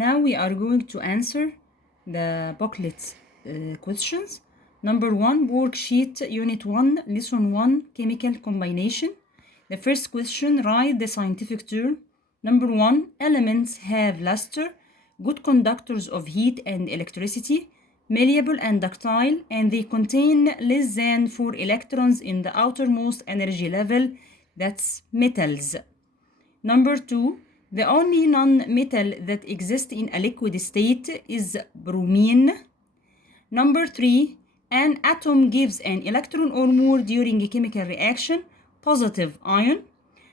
Now we are going to answer the booklet questions. Number 1, worksheet unit 1, lesson 1, chemical combination. The first question, write the scientific term. Number 1, elements have luster, good conductors of heat and electricity, malleable and ductile, and they contain less than 4 electrons in the outermost energy level, that's metals. Number 2, the only non-metal that exists in a liquid state is bromine. Number 3, an atom gives an electron or more during a chemical reaction, positive ion.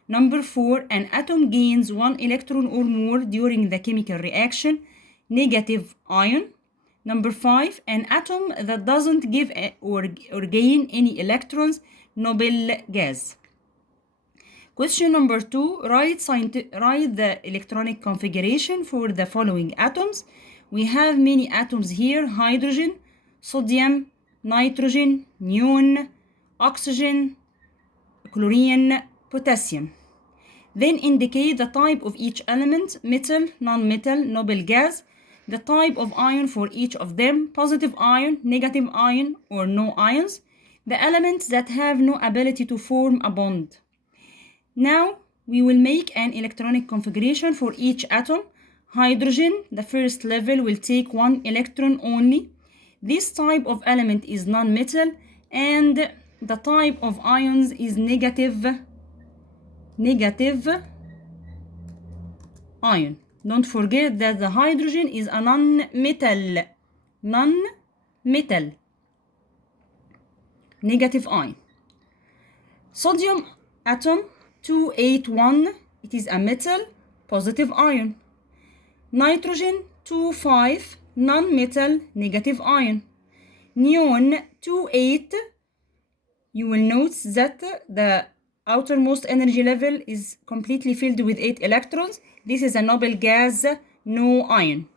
Number 4, an atom gains 1 electron or more during the chemical reaction, negative ion. Number 5, an atom that doesn't give or gain any electrons, noble gas. Question number 2, write the electronic configuration for the following atoms. We have many atoms here: hydrogen, sodium, nitrogen, neon, oxygen, chlorine, potassium. Then indicate the type of each element: metal, non-metal, noble gas, the type of ion for each of them: positive ion, negative ion, or no ions, the elements that have no ability to form a bond. Now we will make an electronic configuration for each atom. Hydrogen, the first level, will take 1 electron only. This type of element is non-metal, and the type of ions is negative ion. Don't forget that the hydrogen is a non-metal, negative ion. Sodium atom 281, it is a metal, positive ion. Nitrogen 25, non-metal, negative ion. Neon 28, you will note that the outermost energy level is completely filled with 8 electrons. This is a noble gas, no ion.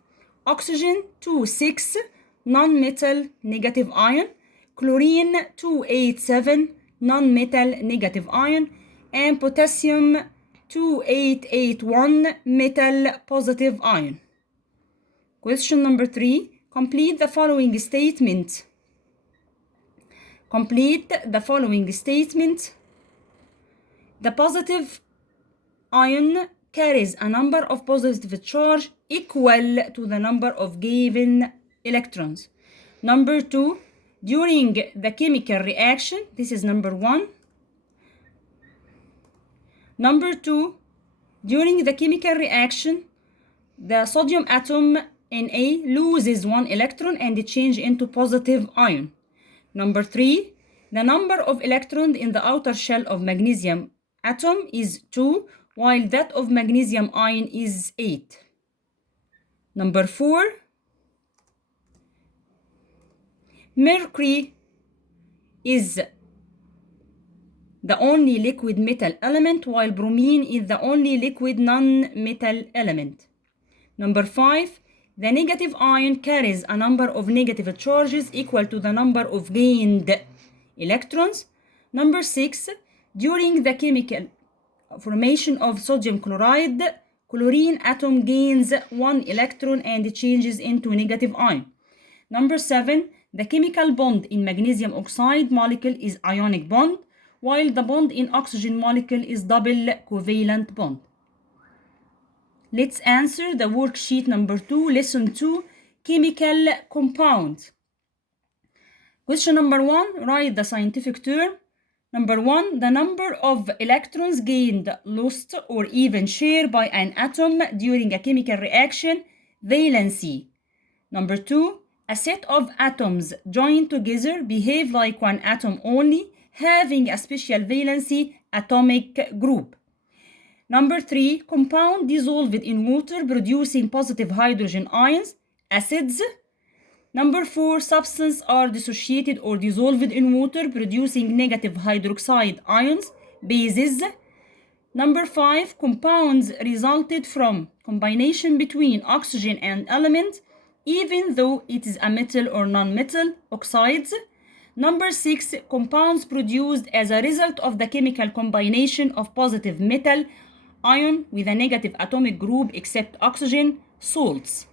Oxygen 26, non-metal, negative ion. Chlorine 287, non-metal, negative ion. And potassium 2881, metal, positive ion. Question number 3, complete the following statement. The positive ion carries a number of positive charge equal to the number of given electrons. Number 2, during the chemical reaction, this is number 1. Number 2, during the chemical reaction, the sodium atom Na loses 1 electron and it changes into positive ion. Number 3, the number of electrons in the outer shell of magnesium atom is 2, while that of magnesium ion is 8. Number 4, mercury is the only liquid metal element, while bromine is the only liquid non-metal element. Number 5, the negative ion carries a number of negative charges equal to the number of gained electrons. Number 6, during the chemical formation of sodium chloride, chlorine atom gains 1 electron and changes into negative ion. Number 7, the chemical bond in magnesium oxide molecule is ionic bond, while the bond in oxygen molecule is double covalent bond. Let's answer the worksheet number 2, lesson 2, chemical compounds. Question number 1, write the scientific term. Number 1, the number of electrons gained, lost, or even shared by an atom during a chemical reaction, valency. Number 2, a set of atoms joined together behave like one atom only, having a special valency atomic group. Number 3, compound dissolved in water producing positive hydrogen ions, acids. Number 4, substances are dissociated or dissolved in water producing negative hydroxide ions, bases. Number 5, compounds resulted from combination between oxygen and element, even though it is a metal or non-metal, oxides. Number 6, compounds produced as a result of the chemical combination of positive metal ion with a negative atomic group except oxygen, salts.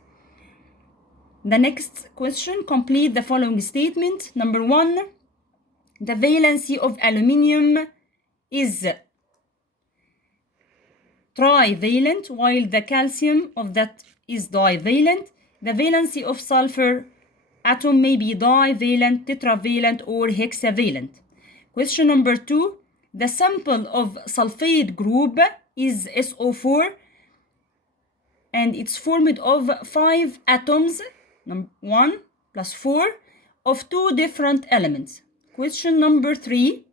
The next question, complete the following statement. Number 1, the valency of aluminium is trivalent while the calcium of that is divalent. The valency of sulfur atom may be divalent, tetravalent, or hexavalent. Question number 2, the sample of sulfate group is SO4 and it's formed of 5 atoms, 1 plus 4, of 2 different elements. Question number 3,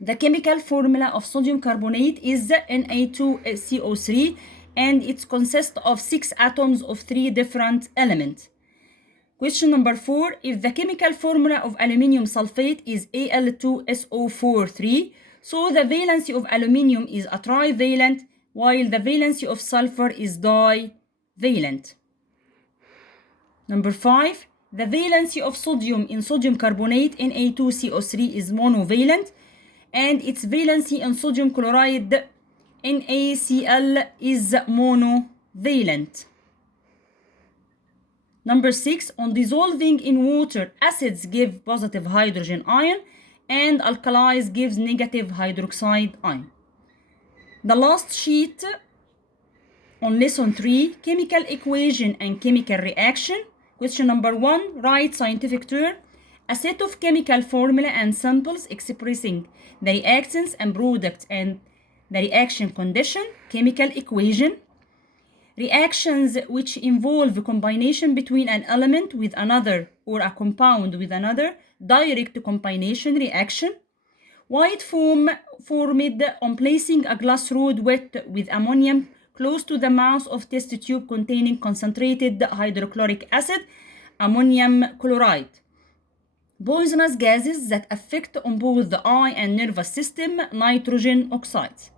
the chemical formula of sodium carbonate is Na2CO3 and it consists of 6 atoms of 3 different elements. Question number 4, if the chemical formula of aluminium sulfate is Al2SO43, so the valency of aluminium is a trivalent while the valency of sulfur is divalent. Number 5, the valency of sodium in sodium carbonate Na2CO3 is monovalent and its valency in sodium chloride NaCl is monovalent. Number 6, on dissolving in water, acids give positive hydrogen ion and alkalis gives negative hydroxide ion. The last sheet on lesson 3, chemical equation and chemical reaction. Question number 1, write scientific term, a set of chemical formula and samples expressing the reactants and products and the reaction condition, chemical equation. Reactions which involve combination between an element with another or a compound with another, direct combination reaction. White foam formed on placing a glass rod wet with ammonium close to the mouth of test tube containing concentrated hydrochloric acid, ammonium chloride. Poisonous gases that affect on both the eye and nervous system, nitrogen oxides.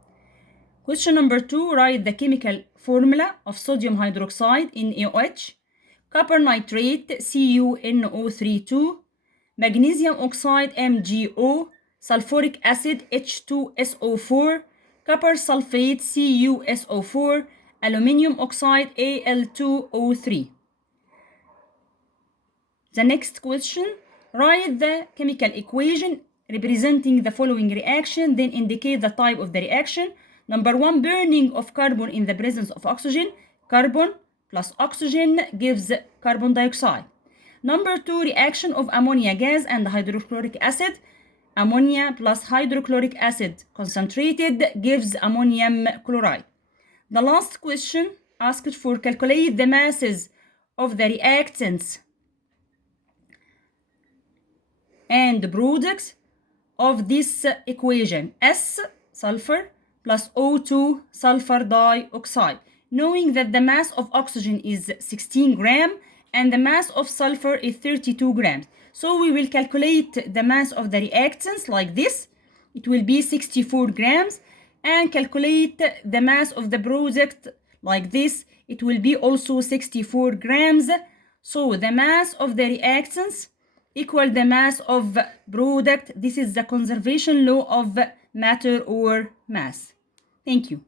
Question number 2, write the chemical formula of sodium hydroxide NaOH, copper nitrate CuNO32, magnesium oxide MgO, sulfuric acid H2SO4, copper sulfate CuSO4, aluminium oxide Al2O3. The next question, write the chemical equation representing the following reaction, then indicate the type of the reaction. Number 1, burning of carbon in the presence of oxygen. Carbon plus oxygen gives carbon dioxide. Number 2, reaction of ammonia gas and hydrochloric acid. Ammonia plus hydrochloric acid concentrated gives ammonium chloride. The last question asked for calculate the masses of the reactants and products of this equation. S, sulfur, plus O2, sulfur dioxide, knowing that the mass of oxygen is 16 grams and the mass of sulfur is 32 grams. So we will calculate the mass of the reactants like this. It will be 64 grams, and calculate the mass of the product like this. It will be also 64 grams. So the mass of the reactants equal the mass of product. This is the conservation law of matter or mass. Thank you.